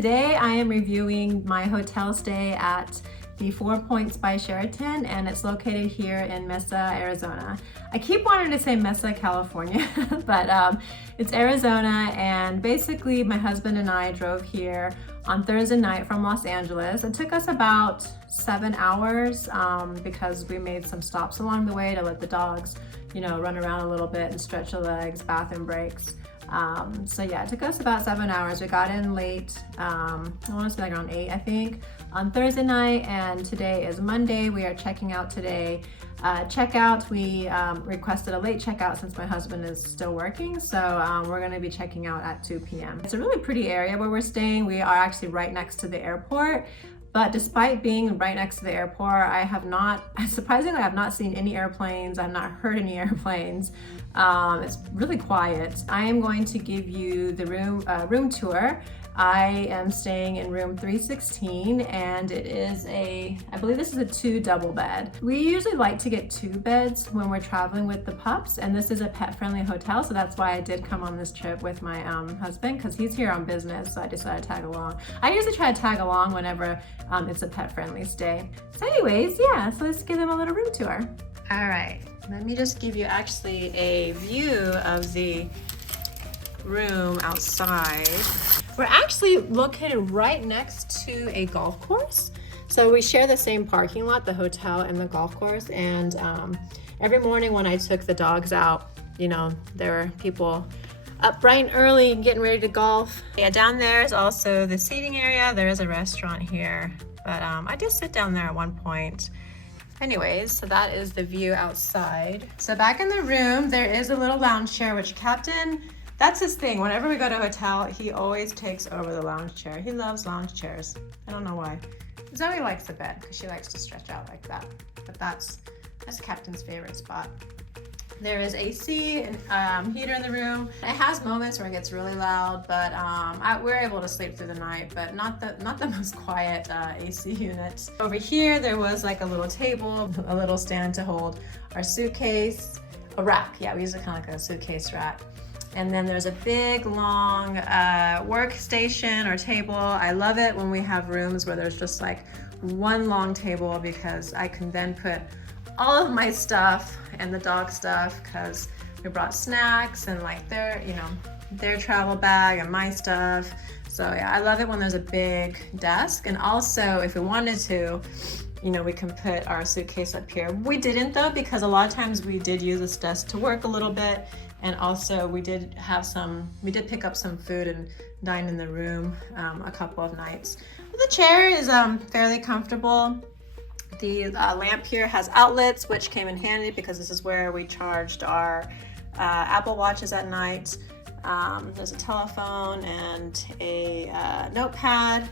today I am reviewing my hotel stay at the 4 Points by Sheraton, and it's located here in Mesa, Arizona. I keep wanting to say Mesa, California, but it's Arizona, and basically my husband and I drove here on Thursday night from Los Angeles. It took us about 7 hours because we made some stops along the way to let the dogs, run around a little bit and stretch their legs, bathroom breaks. So yeah, it took us about 7 hours. We got in late, I want to say like around 8, I think, on Thursday night, and today is Monday. We are checking out today. Checkout, we requested a late checkout since my husband is still working, so we're going to be checking out at 2 p.m. It's a really pretty area where we're staying. We are actually right next to the airport. But despite being right next to the airport, surprisingly, I have not seen any airplanes. I've not heard any airplanes. It's really quiet. I am going to give you the room tour. I am staying in room 316, and it is I believe this is a 2 double bed. We usually like to get 2 beds when we're traveling with the pups, and this is a pet-friendly hotel, so that's why I did come on this trip with my husband, because he's here on business, so I decided to tag along. I usually try to tag along whenever it's a pet-friendly stay. So anyways, yeah, so let's give them a little room tour. All right, let me just give you actually a view of the room outside. We're actually located right next to a golf course. So we share the same parking lot, the hotel and the golf course. And every morning when I took the dogs out, there were people up bright and early and getting ready to golf. Yeah, down there is also the seating area. There is a restaurant here, but I did sit down there at one point. Anyways, so that is the view outside. So back in the room, there is a little lounge chair, which Captain, that's his thing. Whenever we go to a hotel, he always takes over the lounge chair. He loves lounge chairs. I don't know why. Zoe likes the bed because she likes to stretch out like that. But that's Captain's favorite spot. There is AC and heater in the room. It has moments where it gets really loud, but we're able to sleep through the night, but not the most quiet AC units. Over here, there was like a little table, a little stand to hold our suitcase, a rack. Yeah, we use it kind of like a suitcase rack. And then there's a big, long workstation or table. I love it when we have rooms where there's just like one long table, because I can then put all of my stuff and the dog stuff, because we brought snacks and like their travel bag and my stuff. So yeah, I love it when there's a big desk. And also, if we wanted to, we can put our suitcase up here. We didn't though, because a lot of times we did use this desk to work a little bit. And also we did pick up some food and dine in the room a couple of nights. The chair is fairly comfortable. The lamp here has outlets, which came in handy because this is where we charged our Apple Watches at night. There's a telephone and a notepad.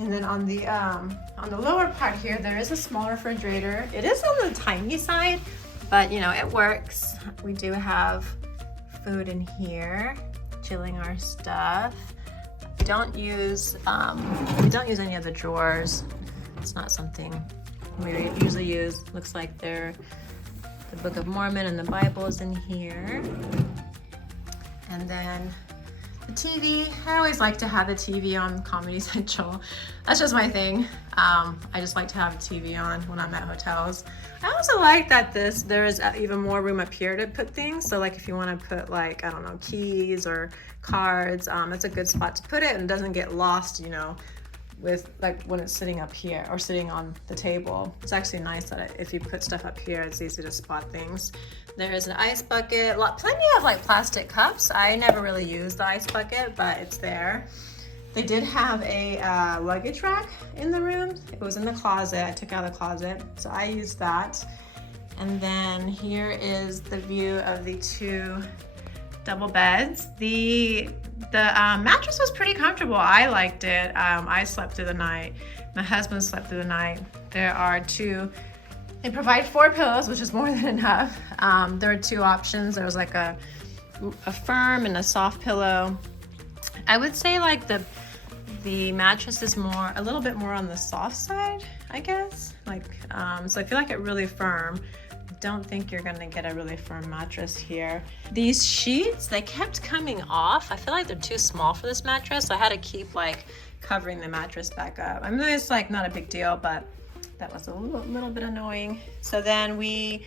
And then on the lower part here, there is a small refrigerator. It is on the tiny side, but it works. We do have food in here, chilling our stuff. We don't use any of the drawers. It's not something we usually use. Looks like the Book of Mormon and the Bible is in here. And then the TV, I always like to have the TV on Comedy Central. That's just my thing. I just like to have a TV on when I'm at hotels. I also like that there is even more room up here to put things. So like if you want to put like, I don't know, keys or cards, it's a good spot to put it and it doesn't get lost, with like when it's sitting up here or sitting on the table. It's actually nice that if you put stuff up here, it's easy to spot things. There is an ice bucket, plenty of like plastic cups. I never really use the ice bucket, but it's there. They did have a luggage rack in the room. It was in the closet. I took out the closet, so I used that. And then here is the view of the 2 double beds. The mattress was pretty comfortable. I liked it. I slept through the night. My husband slept through the night. They provide 4 pillows, which is more than enough. There are 2 options. There was like a firm and a soft pillow. I would say like the mattress is a little bit more on the soft side, I guess. So if you like it really firm, don't think you're gonna get a really firm mattress here. These sheets, they kept coming off. I feel like they're too small for this mattress, so I had to keep like covering the mattress back up. I mean, it's like not a big deal, but that was a little bit annoying. So then we,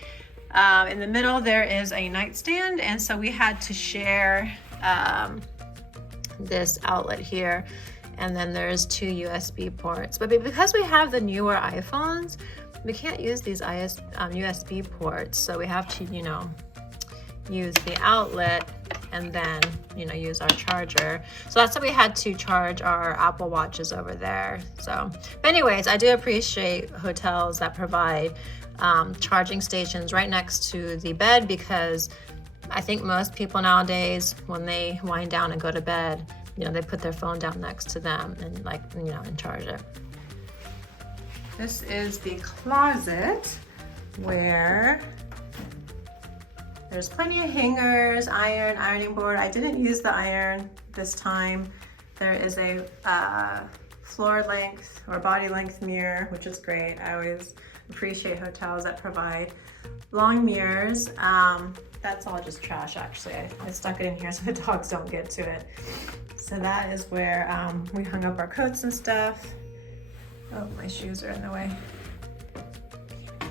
in the middle, there is a nightstand, and so we had to share this outlet here, and then there's 2 USB ports. But because we have the newer iPhones, we can't use these USB ports, so we have to, you know, use the outlet and then, you know, use our charger. So that's why we had to charge our Apple Watches over there. So, but anyways, I do appreciate hotels that provide charging stations right next to the bed, because I think most people nowadays, when they wind down and go to bed, you know, they put their phone down next to them and, like, you know, and charge it. This is the closet where there's plenty of hangers, ironing board. I didn't use the iron this time. There is a floor length or body length mirror, which is great. I always appreciate hotels that provide long mirrors. That's all just trash, actually. I stuck it in here so the dogs don't get to it. So that is where we hung up our coats and stuff. Oh, my shoes are in the way.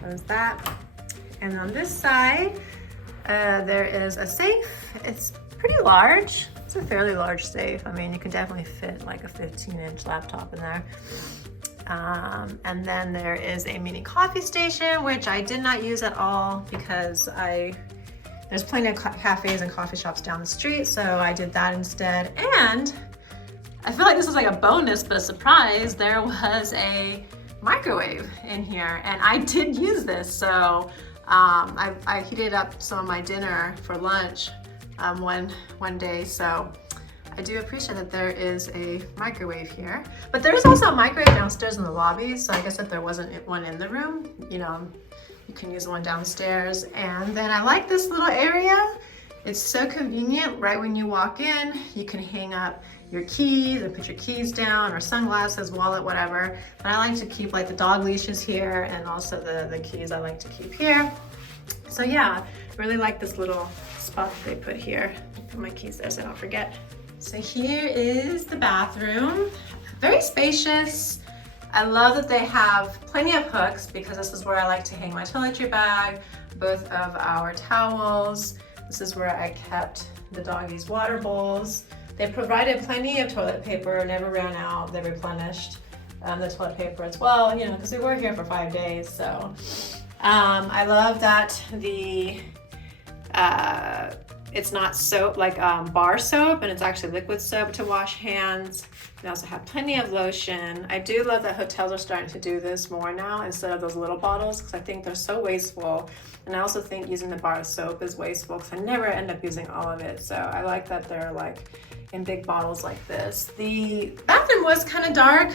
There's that. And on this side, there is a safe. It's pretty large. It's a fairly large safe. I mean, you can definitely fit like a 15-inch laptop in there. And then there is a mini coffee station, which I did not use at all because there's plenty of cafes and coffee shops down the street, so I did that instead. And I feel like this was like a bonus, but a surprise, there was a microwave in here, and I did use this. So I heated up some of my dinner for lunch one day, so I do appreciate that there is a microwave here. But there is also a microwave downstairs in the lobby, so I guess if there wasn't one in the room, you know, you can use the one downstairs. And then I like this little area. It's so convenient. Right when you walk in, you can hang up your keys and put your keys down, or sunglasses, wallet, whatever. But I like to keep like the dog leashes here, and also the keys I like to keep here. So yeah, really like this little spot that they put here. Put my keys there so I don't forget. So here is the bathroom. Very spacious. I love that they have plenty of hooks, because this is where I like to hang my toiletry bag, both of our towels. This is where I kept the doggies' water bowls. They provided plenty of toilet paper, never ran out. They replenished the toilet paper as well, you know, because we were here for 5 days. So I love that it's not soap like bar soap, and it's actually liquid soap to wash hands. They also have plenty of lotion. I do love that hotels are starting to do this more now instead of those little bottles, because I think they're so wasteful. And I also think using the bar soap is wasteful, because I never end up using all of it. So I like that they're like in big bottles like this. The bathroom was kind of dark.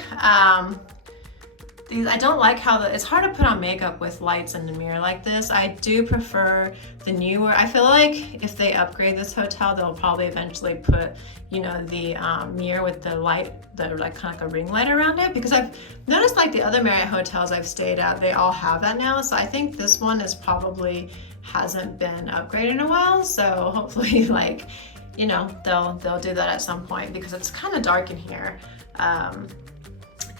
I don't like how it's hard to put on makeup with lights in the mirror like this. I do prefer the newer. I feel like if they upgrade this hotel, they'll probably eventually put, you know, the mirror with the light, the like kind of like a ring light around it, because I've noticed like the other Marriott hotels I've stayed at, they all have that now. So I think this one is probably hasn't been upgraded in a while. So hopefully, like, you know, they'll do that at some point, because it's kind of dark in here.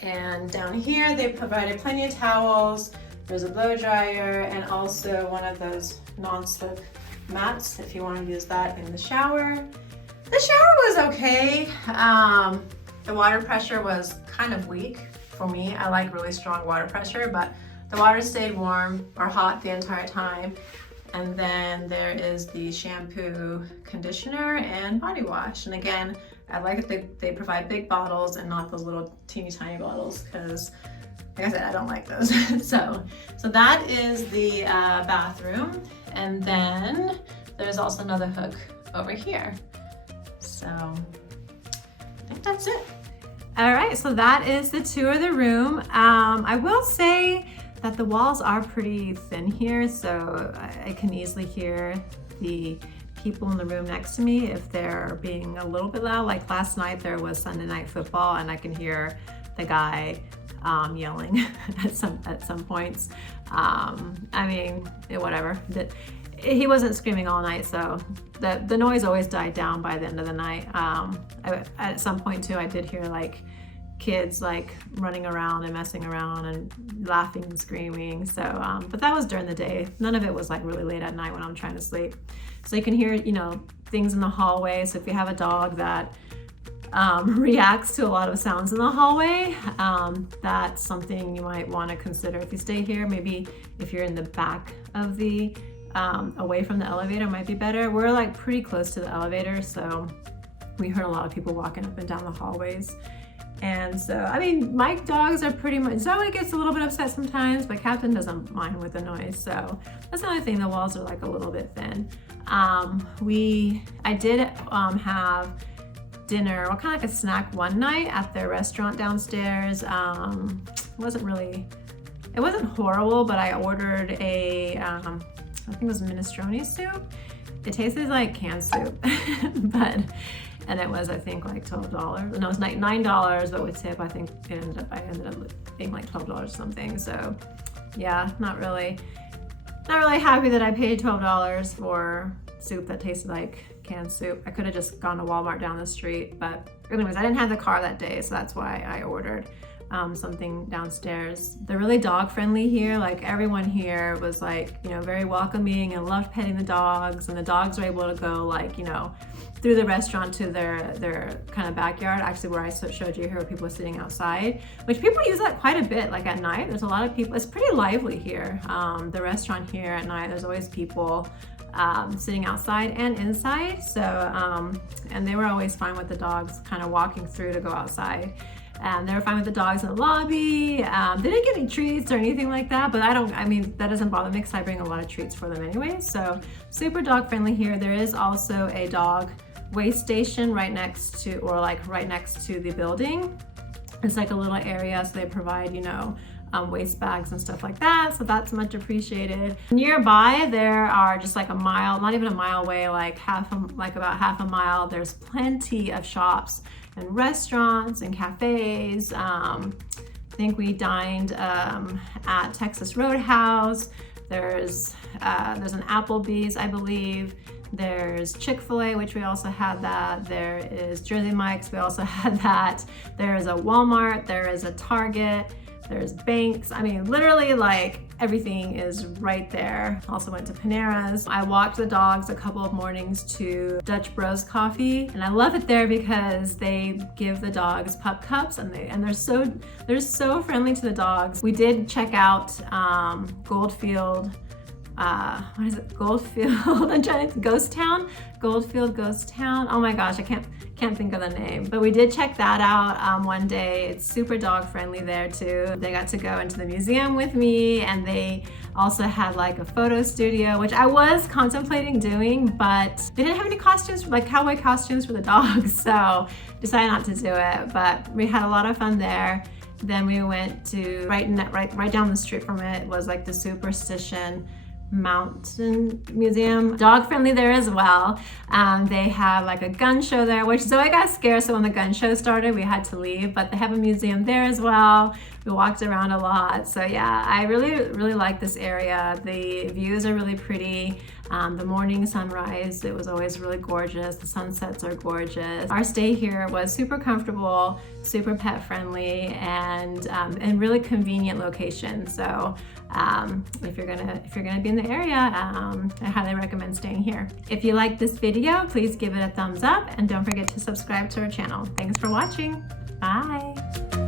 And down here, they provided plenty of towels. There's a blow dryer, and also one of those non-slip mats if you want to use that in the shower. The shower was okay. The water pressure was kind of weak for me. I like really strong water pressure, but the water stayed warm or hot the entire time. And then there is the shampoo, conditioner, and body wash. And again, I like that they provide big bottles and not those little teeny tiny bottles, because like I said, I don't like those. so that is the bathroom. And then there's also another hook over here. So I think that's it. All right, so that is the tour of the room. I will say that the walls are pretty thin here, so I can easily hear the people in the room next to me if they're being a little bit loud. Like last night there was Sunday night football, and I can hear the guy yelling at some points. I mean, whatever. He wasn't screaming all night, so the noise always died down by the end of the night. At some point too, I did hear like kids like running around and messing around and laughing and screaming. So, but that was during the day. None of it was like really late at night when I'm trying to sleep. So you can hear, you know, things in the hallway. So if you have a dog that reacts to a lot of sounds in the hallway, that's something you might want to consider if you stay here. Maybe if you're in the back of the away from the elevator might be better. We're like pretty close to the elevator, so we heard a lot of people walking up and down the hallways. And so, I mean, my dogs are pretty much, Zoe gets a little bit upset sometimes, but Captain doesn't mind with the noise. So that's another thing, the walls are like a little bit thin. I did have dinner, well, kind of like a snack one night at their restaurant downstairs. It wasn't horrible, but I ordered I think it was minestrone soup. It tasted like canned soup, and it was, I think, like $12. No, it was like $9, but with tip, I think I ended up being like $12 or something. So yeah, not really happy that I paid $12 for soup that tasted like canned soup. I could have just gone to Walmart down the street, but anyways, I didn't have the car that day, so that's why I ordered something downstairs. They're really dog friendly here. Like everyone here was like, you know, very welcoming and loved petting the dogs, and the dogs were able to go like, you know, through the restaurant to their kind of backyard, actually where I showed you here where people were sitting outside, which people use that quite a bit. Like at night, there's a lot of people. It's pretty lively here. The restaurant here at night, there's always people sitting outside and inside. So, and they were always fine with the dogs kind of walking through to go outside. They were fine with the dogs in the lobby. They didn't get any treats or anything like that, but I mean, that doesn't bother me because I bring a lot of treats for them anyway. So super dog friendly here. There is also a dog waste station right next to the building. It's like a little area, so they provide, you know, waste bags and stuff like that. So that's much appreciated. Nearby, there are just like a mile, not even a mile away, like about half a mile, there's plenty of shops and restaurants and cafes. I think we dined at Texas Roadhouse. There's an Applebee's, I believe. There's Chick-fil-A, which we also had that. There is Jersey Mike's, we also had that. There is a Walmart, there is a Target, there's banks. I mean, literally like everything is right there. Also went to Panera's. I walked the dogs a couple of mornings to Dutch Bros Coffee, and I love it there because they give the dogs pup cups, and they're so friendly to the dogs. We did check out Goldfield. What is it? Goldfield. I'm trying to Ghost Town. Goldfield Ghost Town. Oh my gosh, I can't think of the name. But we did check that out one day. It's super dog friendly there too. They got to go into the museum with me, and they also had like a photo studio, which I was contemplating doing, but they didn't have any costumes, like cowboy costumes for the dogs, so decided not to do it. But we had a lot of fun there. Then we went to right down the street from it was like the Superstition Mountain Museum. Dog friendly there as well. They have like a gun show there, which Zoe got scared, so when the gun show started we had to leave, but they have a museum there as well. We walked around a lot. So yeah, I really like this area. The views are really pretty. The morning sunrise, it was always really gorgeous. The sunsets are gorgeous. Our stay here was super comfortable, super pet friendly, and really convenient location. So if you're gonna be in the area, I highly recommend staying here. If you like this video, please give it a thumbs up, and don't forget to subscribe to our channel. Thanks for watching. Bye.